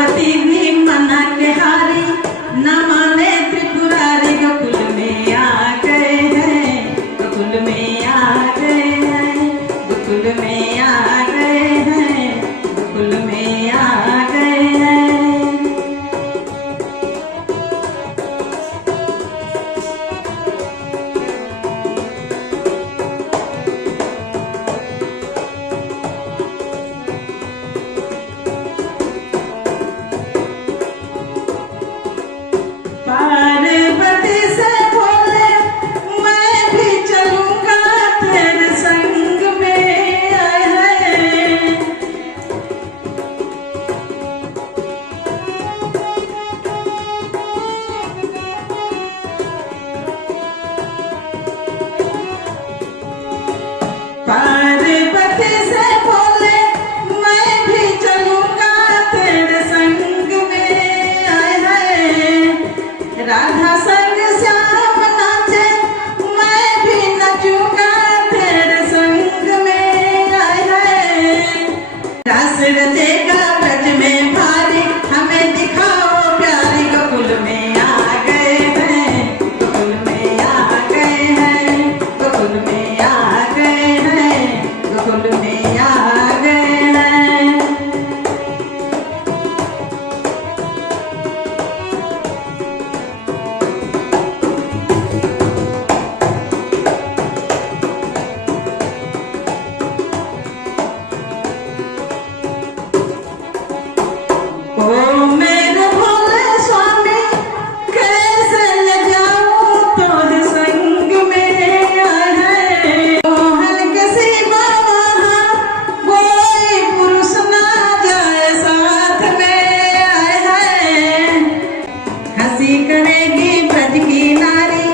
पार्वती भी मना के हारी, न माने त्रिपुरारी गोकुल में आ गए हैं, गोकुल में आ गए हैं, गोकुल में आ गए हैं, गोकुल में आ गए हैं। पार्वती से बोले मैं भी चलूंगा तेरे संग में, आए हैं। पार्वती से बोले मैं भी चलूंगा तेरे संग में, आए हैं। राधा संग श्याम नाचे मैं भी नचूंगा तेरे संग में, आए हैं। रास रचेगा ब्रज में भारी, हमें दिखाओ प्यारी, गोकुल में आ गए हैं, गोकुल में आ गए हैं, गोकुल में आ गए हैं, गोकुल में आ गए हैं। ओ मेरे भोले स्वामी, कैसे ले जाऊं तोरे संग में, आए हैं। मोहन के सिवा वहाँ कोई पुरुष ना जाए साथ में, आए हैं। हंसी करेगी ब्रज की नारी,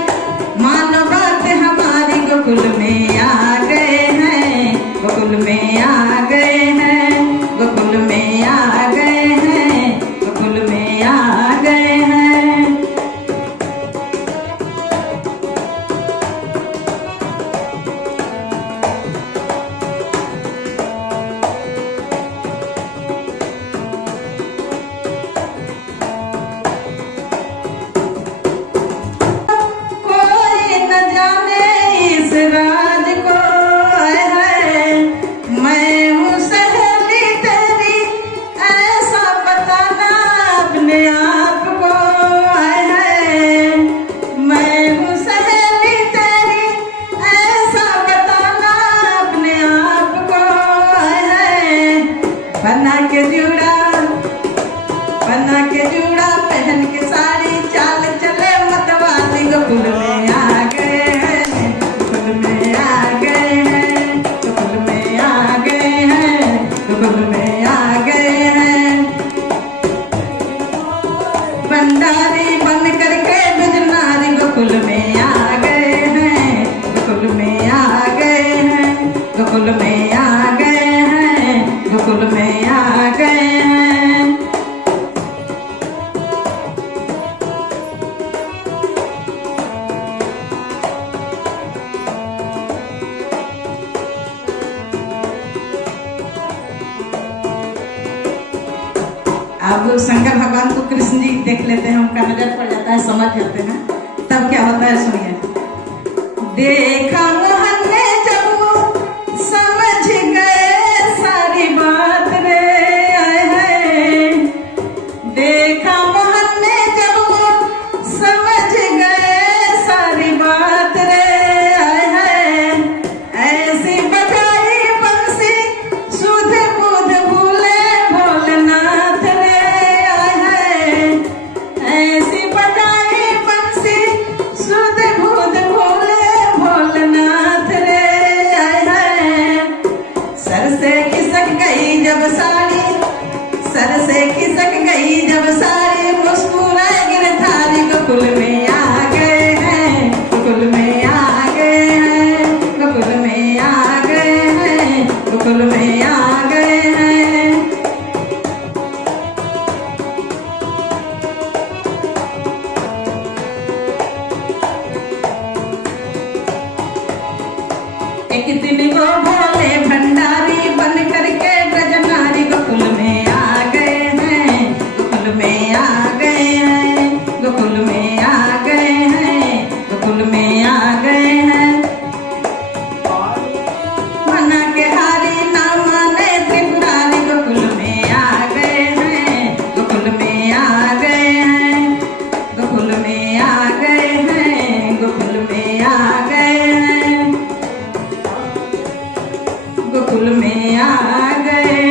मानो बात हमारी, गोकुल में आ गए हैं, गोकुल में आ गए हैं, गोकुल में आ गए हैं, गोकुल में आ गए हैं। कोई न जाने इस राज को, आए हैं। मैं हूँ सहेली तेरी, ऐसा बताना अपने आप को, आए हैं। मैं हूँ सहेली तेरी, ऐसा बताना अपने आप को, आए हैं। बना के जूड़ा पहन के साड़ी, चाल चले मतवाली, गोकुल में आ गए हैं, गोकुल में आ गए हैं, गोकुल में आ गए हैं, गोकुल में आ गए हैं। भंडारी बन करके बिजनारी, गोकुल में आ गए हैं, गोकुल में आ गए हैं, गोकुल में आ गए हैं, गोकुल में आ गए हैं। अब शंकर भगवान को कृष्ण जी देख लेते हैं, उनका नजर पड़ जाता है, समझ जाते हैं, तब क्या होता है सुनिए। देखा मोहन ने जब वो समझ गए सारी बात रे, आए हैं। देखा मोहन ने जब वो समझ गए सारी बात रे, आए हैं। ऐसी बजाई बंसी सुध बुध भूले भोलेनाथ रे, आए हैं। ऐसी बजाई बंसी सुध बुध भूले भोलेनाथ रे, आए हैं। सर से खिसक गई जब साड़ी, सर से खिसक गई जब साड़ी, मुस्कुराए गिरधारी, गोकुल में आ गए हैं, गोकुल में आ गए हैं, गोकुल में आ गए हैं, गोकुल में आ गए हैं। एक दिन को भोले भंडारी बन करके ब्रजनारी, गोकुल में आ गए हैं, स्कूल में आ गए।